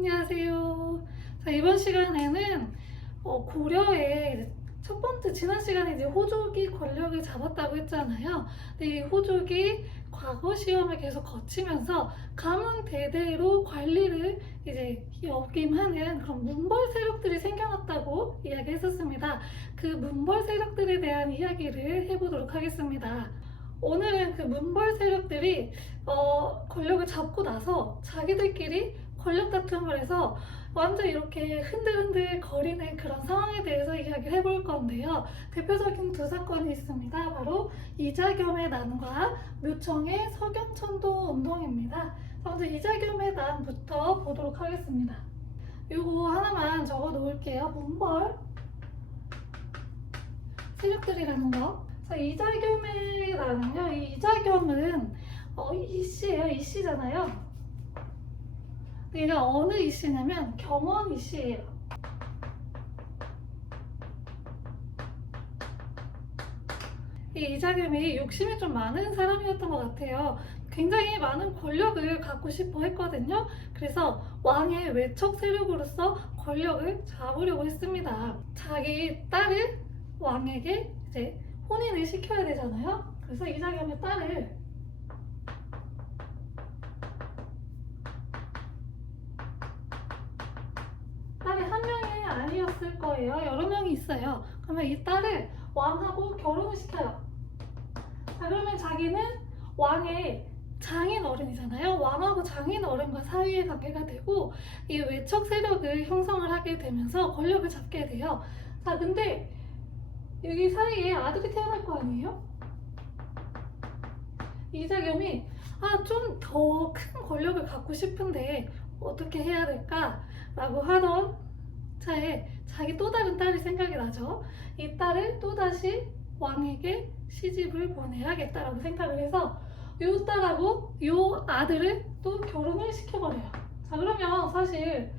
안녕하세요. 자, 이번 시간에는 고려의 첫 번째, 지난 시간에 이제 호족이 권력을 잡았다고 했잖아요. 근데 이 호족이 과거 시험을 계속 거치면서 가문 대대로 관리를 이제 역임하는 그런 문벌 세력들이 생겨났다고 이야기했었습니다. 그 문벌 세력들에 대한 이야기를 해보도록 하겠습니다. 오늘은 그 문벌 세력들이 권력을 잡고 나서 자기들끼리 권력 다툼을 해서 완전 이렇게 흔들흔들 거리는 그런 상황에 대해서 이야기를 해볼 건데요. 대표적인 두 사건이 있습니다. 바로 이자겸의 난과 묘청의 서경천도 운동입니다. 먼저 이자겸의 난부터 보도록 하겠습니다. 이거 하나만 적어 놓을게요. 문벌 세력들이라는 거. 자, 이자겸의 난은요. 이 이자겸은 이씨예요. 이씨잖아요. 얘가 어느 이씨냐면 경원 이씨예요. 이 이자겸이 욕심이 좀 많은 사람이었던 것 같아요. 굉장히 많은 권력을 갖고 싶어 했거든요. 그래서 왕의 외척 세력으로서 권력을 잡으려고 했습니다. 자기 딸을 왕에게 이제 혼인을 시켜야 되잖아요. 그래서 이자겸의 딸을 딸이 한 명이 아니었을 거예요. 여러 명이 있어요. 그러면 이 딸을 왕하고 결혼을 시켜요. 자, 그러면 자기는 왕의 장인 어른이잖아요. 왕하고 장인 어른과 사이의 관계가 되고 이 외척 세력을 형성을 하게 되면서 권력을 잡게 돼요. 자, 근데 여기 사이에 아들이 태어날 거 아니에요? 이자겸이 좀 더 큰 권력을 갖고 싶은데 어떻게 해야 될까? 라고 하던 차에 자기 또 다른 딸이 생각이 나죠. 이 딸을 또다시 왕에게 시집을 보내야겠다라고 생각을 해서 이 딸하고 이 아들을 또 결혼을 시켜버려요. 자, 그러면 사실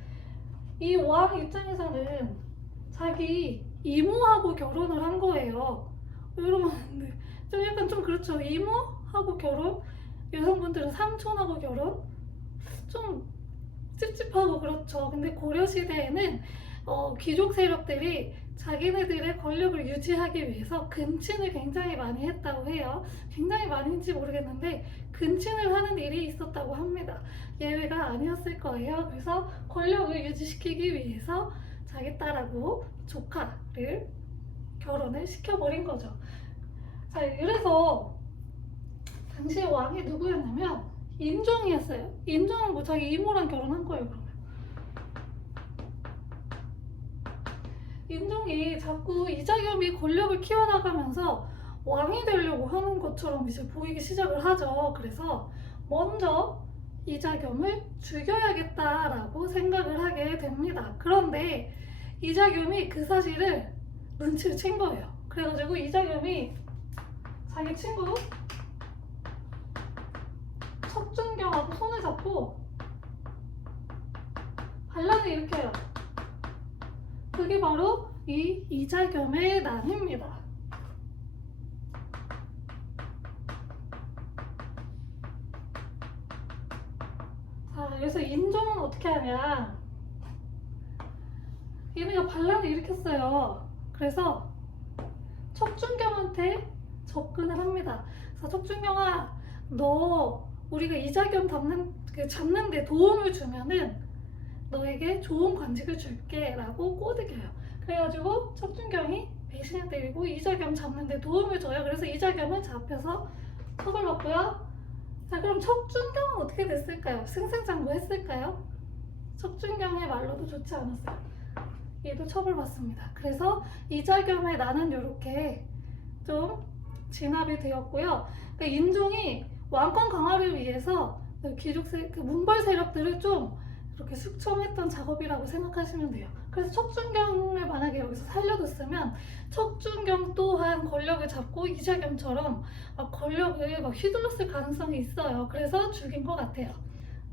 이 왕 입장에서는 자기 이모하고 결혼을 한 거예요. 여러분, 좀 약간 좀 그렇죠. 이모하고 결혼? 여성분들은 삼촌하고 결혼? 좀 찝찝하고 그렇죠. 근데 고려 시대에는 귀족 세력들이 자기네들의 권력을 유지하기 위해서 근친을 굉장히 많이 했다고 해요. 굉장히 많이인지 모르겠는데 근친을 하는 일이 있었다고 합니다. 예외가 아니었을 거예요. 그래서 권력을 유지시키기 위해서 자기 딸하고 조카를 결혼을 시켜버린 거죠. 자, 그래서 당시 왕이 누구였냐면 인종이었어요. 인종은 뭐 자기 이모랑 결혼한 거예요. 그러면 인종이 자꾸 이자겸이 권력을 키워나가면서 왕이 되려고 하는 것처럼 이제 보이기 시작을 하죠. 그래서 먼저 이자겸을 죽여야겠다라고 생각을 하게 됩니다. 그런데 이자겸이 그 사실을 눈치를 챈 거예요. 그래가지고 이자겸이 자기 친구 척준경하고 손을 잡고 반란을 일으켜요. 그게 바로 이 이자겸의 난입니다. 자, 그래서 인종은 어떻게 하냐? 얘네가 반란을 일으켰어요. 그래서 척준경한테 접근을 합니다. 그래서 척준경아, 너 우리가 이자겸 잡는데 도움을 주면은 너에게 좋은 관직을 줄게 라고 꼬드겨요. 그래가지고 척준경이 배신을 때리고 이자겸 잡는데 도움을 줘요. 그래서 이자겸은 잡혀서 처벌받고요. 자, 그럼 척준경은 어떻게 됐을까요? 승승장구했을까요? 척준경의 말로도 좋지 않았어요. 얘도 처벌받습니다. 그래서 이자겸의 나는 이렇게 좀 진압이 되었고요. 그러니까 인종이 왕권 강화를 위해서 그 문벌 세력들을 좀 이렇게 숙청했던 작업이라고 생각하시면 돼요. 그래서 척준경을 만약에 여기서 살려뒀으면 척준경 또한 권력을 잡고 이자겸처럼 권력을 휘둘렀을 가능성이 있어요. 그래서 죽인 것 같아요.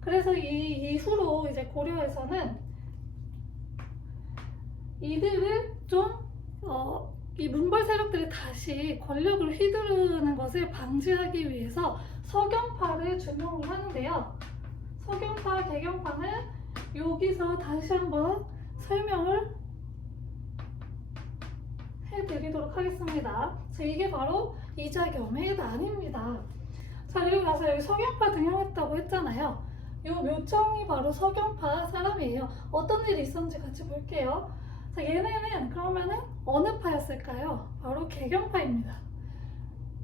그래서 이 이후로 이제 고려에서는 이들을 이 문벌 세력들이 다시 권력을 휘두르는 것을 방지하기 위해서 서경파를 준용을 하는데요. 서경파, 개경파는 여기서 다시 한번 설명을 해드리도록 하겠습니다. 자, 이게 바로 이자겸의 난입니다. 자, 그리고 나서 여기 석영파 등용했다고 했잖아요. 이 묘청이 바로 석영파 사람이에요. 어떤 일이 있었는지 같이 볼게요. 자, 얘네는 그러면은 어느 파였을까요? 바로 개경파입니다.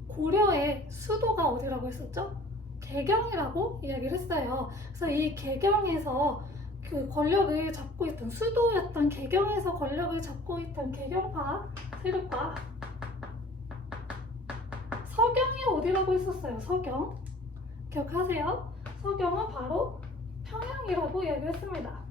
고려의 수도가 어디라고 했었죠? 개경이라고 이야기를 했어요. 그래서 이 개경에서 그 권력을 잡고 있던, 수도였던 개경에서 권력을 잡고 있던 개경파 세력과 서경이 어디라고 했었어요? 서경. 기억하세요? 서경은 바로 평양이라고 이야기를 했습니다.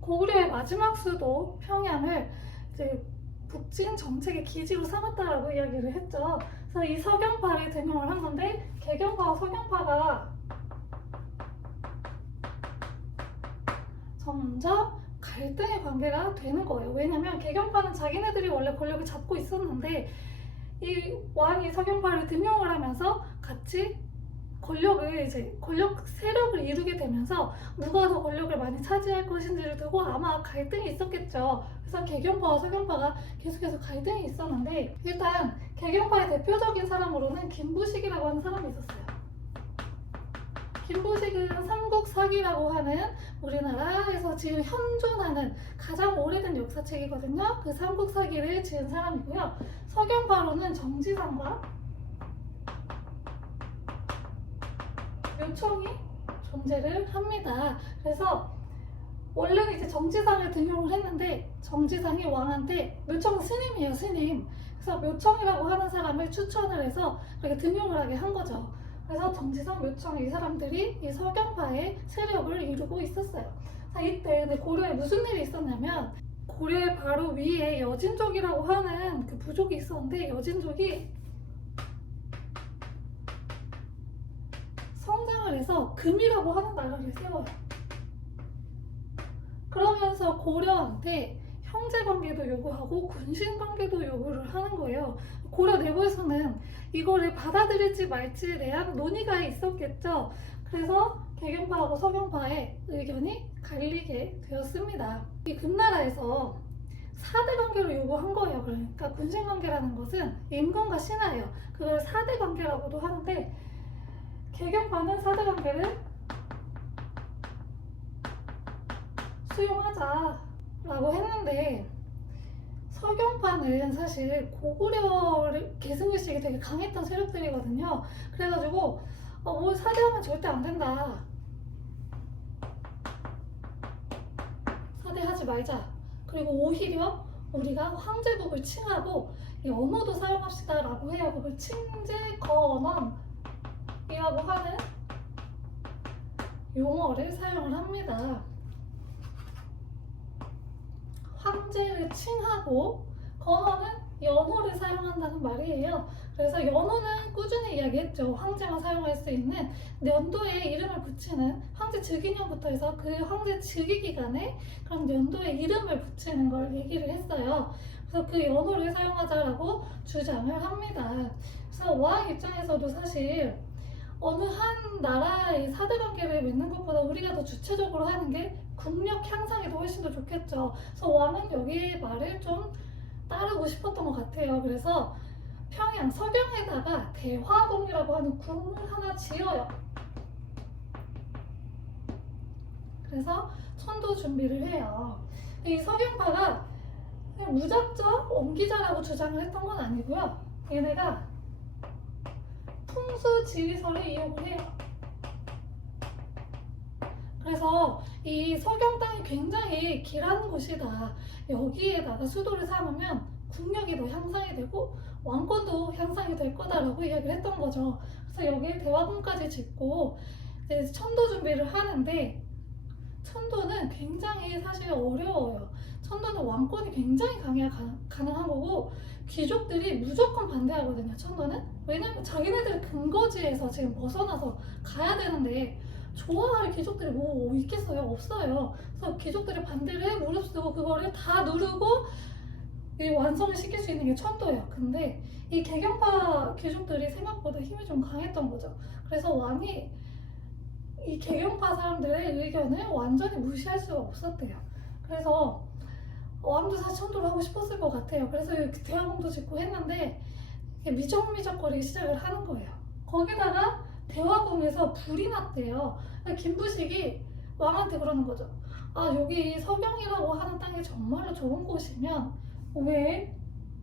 고구려의 마지막 수도 평양을 이제 북진 정책의 기지로 삼았다라고 이야기를 했죠. 그래서 이 서경파를 등용을 한 건데, 개경파와 서경파가 점점 갈등의 관계가 되는 거예요. 왜냐면 개경파는 자기네들이 원래 권력을 잡고 있었는데, 이 왕이 서경파를 등용을 하면서 같이 권력 세력을 이루게 되면서 누가 더 권력을 많이 차지할 것인지를 두고 아마 갈등이 있었겠죠. 그래서 개경파와 서경파가 계속해서 갈등이 있었는데, 일단 개경파의 대표적인 사람으로는 김부식이라고 하는 사람이 있었어요. 김부식은 삼국사기라고 하는 우리나라에서 지금 현존하는 가장 오래된 역사책이거든요. 그 삼국사기를 지은 사람이고요. 서경파로는 정지상과 묘청이 존재를 합니다. 그래서 원래는 이제 정지상을 등용을 했는데, 정지상이 왕한테, 묘청은 스님이에요, 스님. 그래서 묘청이라고 하는 사람을 추천을 해서 이렇게 등용을 하게 한 거죠. 그래서 정지상, 묘청 이 사람들이 이 서경파의 세력을 이루고 있었어요. 자, 이때 고려에 무슨 일이 있었냐면, 고려의 바로 위에 여진족이라고 하는 그 부족이 있었는데, 여진족이 성장을 해서 금이라고 하는 나라를 세워요. 그러면서 고려한테 형제관계도 요구하고 군신관계도 요구를 하는 거예요. 고려 내부에서는 이거를 받아들일지 말지에 대한 논의가 있었겠죠. 그래서 개경파하고 서경파의 의견이 갈리게 되었습니다. 이 금나라에서 사대 관계를 요구한 거예요. 그러니까 군신관계라는 것은 임금과 신하예요. 그걸 사대 관계라고도 하는데, 개경파는 사대 관계를 수용하자라고 했는데, 서경파는 사실 고구려를 계승의식이 되게 강했던 세력들이거든요. 그래가지고 뭐 사대하면 절대 안 된다, 사대하지 말자, 그리고 오히려 우리가 황제국을 칭하고 이 언어도 사용합시다 라고 해요. 그걸 칭제거언이라고 하는 용어를 사용을 합니다. 황제를 칭하고 건어는 연호를 사용한다는 말이에요. 그래서 연호는 꾸준히 이야기했죠. 황제가 사용할 수 있는 연도에 이름을 붙이는, 황제 즉위년부터 해서 그 황제 즉위 기간에 그런 연도에 이름을 붙이는 걸 얘기를 했어요. 그래서 그 연호를 사용하자라고 주장을 합니다. 그래서 왕 입장에서도 사실 어느 한 나라의 사대관계를 맺는 것보다 우리가 더 주체적으로 하는 게 국력 향상이 더 훨씬 더 좋겠죠. 그래서 왕은 여기 말을 좀 따르고 싶었던 것 같아요. 그래서 평양 서경에다가 대화궁이라고 하는 궁을 하나 지어요. 그래서 천도 준비를 해요. 이 서경파가 그냥 무작정 옮기자라고 주장을 했던 건 아니고요. 얘네가 풍수지리설을 이용을 해요. 그래서 이 서경 땅이 굉장히 길한 곳이다, 여기에다가 수도를 삼으면 국력이 더 향상이 되고 왕권도 향상이 될 거다라고 이야기를 했던 거죠. 그래서 여기에 대화궁까지 짓고 이제 천도 준비를 하는데, 천도는 굉장히 사실 어려워요. 천도는 왕권이 굉장히 강해야 가능한 거고, 귀족들이 무조건 반대하거든요. 천도는 왜냐면 자기네들 근거지에서 지금 벗어나서 가야 되는데 좋아할 귀족들이 뭐 있겠어요? 없어요. 그래서 귀족들이 반대를 해 무릅쓰고 그거를 다 누르고 이 완성을 시킬 수 있는 게 천도예요. 근데 이 개경파 귀족들이 생각보다 힘이 좀 강했던 거죠. 그래서 왕이 이 개경파 사람들의 의견을 완전히 무시할 수가 없었대요. 그래서 왕조사 천도를 하고 싶었을 것 같아요. 그래서 대화궁도 짓고 했는데 미적미적거리기 시작을 하는 거예요. 거기다가 대화궁에서 불이 났대요. 김부식이 왕한테 그러는 거죠. 아, 여기 서경이라고 하는 땅이 정말로 좋은 곳이면 왜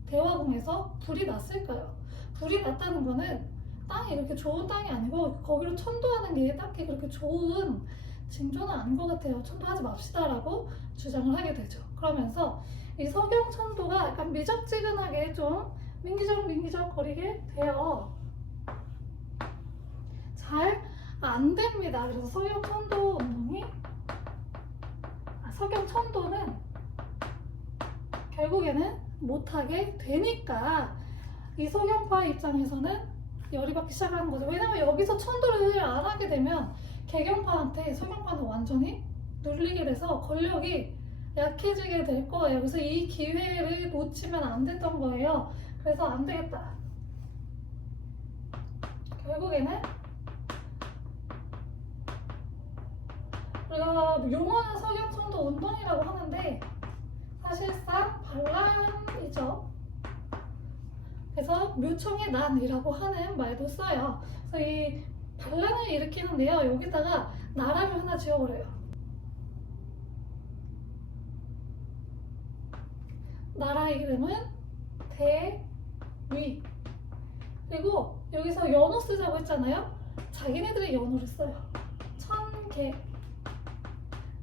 대화궁에서 불이 났을까요? 불이 났다는 거는 땅이 이렇게 좋은 땅이 아니고 거기로 천도하는 게 딱히 그렇게 좋은 징조는 아닌 것 같아요. 천도하지 맙시다라고 주장을 하게 되죠. 그러면서 이 서경 천도가 약간 미적지근하게 좀 민기적 거리게 돼요. 잘 안 됩니다. 그래서 서경 천도 운동이 서경 천도는 결국에는 못하게 되니까 이 서경파 입장에서는 열이 받기 시작하는 거죠. 왜냐면 여기서 천도를 안 하게 되면 개경파한테 서경파는 완전히 눌리게 돼서 권력이 약해지게 될 거예요. 그래서 이 기회를 놓치면 안 됐던 거예요. 그래서 안 되겠다. 결국에는 우리가 용어는 서경천도 운동이라고 하는데 사실상 반란이죠. 그래서 묘청의 난이라고 하는 말도 써요. 그래서 이 반란을 일으키는데요. 여기다가 나라를 하나 지어버려요. 나라 이름은 대위. 그리고 여기서 연호 쓰자고 했잖아요. 자기네들의 연호를 써요. 천개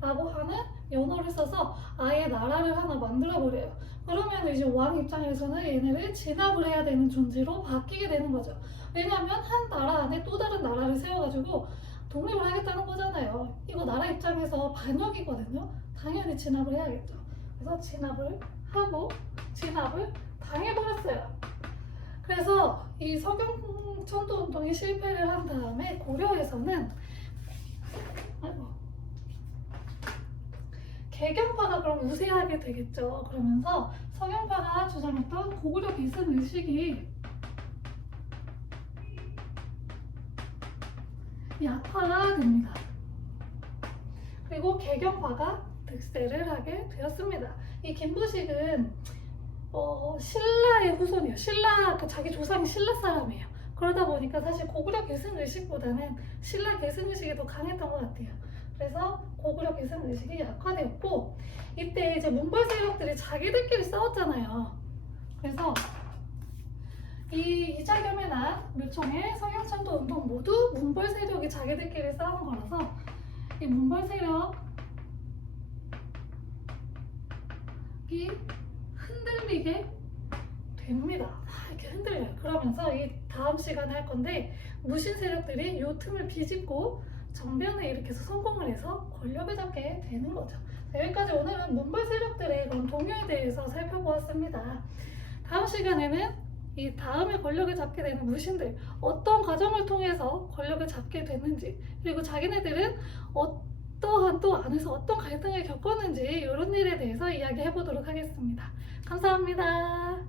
라고 하는 연호를 써서 아예 나라를 하나 만들어버려요. 그러면 이제 왕 입장에서는 얘네를 진압을 해야 되는 존재로 바뀌게 되는 거죠. 왜냐면 한 나라 안에 또 다른 나라를 세워가지고 독립을 하겠다는 거잖아요. 이거 나라 입장에서 반역이거든요. 당연히 진압을 해야겠죠. 그래서 진압을 하고 진압을 당해버렸어요. 그래서 이 서경천도 운동이 실패를 한 다음에 고려에서는 개경파가 그럼 우세하게 되겠죠. 그러면서 서경파가 주장했던 고구려 계승 의식이 약화가 됩니다. 그리고 개경파가 득세를 하게 되었습니다. 이 김부식은 신라의 후손이에요. 신라, 자기 조상이 신라 사람이에요. 그러다 보니까 사실 고구려 계승 의식보다는 신라 계승 의식이 더 강했던 것 같아요. 그래서 고구려 계승 의식이 약화되었고 이때 이제 몽골 세력들이 자기들끼리 싸웠잖아요. 그래서 이 이자겸이나 묘청의 서경천도 운동 모두 몽골 세력이 자기들끼리 싸운 거라서 이 몽골 세력이 흔들리게 됩니다. 이렇게 흔들려요. 그러면서 이 다음 시간에 할 건데 무신 세력들이 이 틈을 비집고 정변을 일으켜서 성공을 해서 권력을 잡게 되는 거죠. 여기까지 오늘은 몽골 세력들의 그런 동요에 대해서 살펴보았습니다. 다음 시간에는 이 다음에 권력을 잡게 되는 무신들 어떤 과정을 통해서 권력을 잡게 됐는지 그리고 자기네들은 어떠한 또 안에서 어떤 갈등을 겪었는지 이런 일에 대해서 이야기해 보도록 하겠습니다. 감사합니다.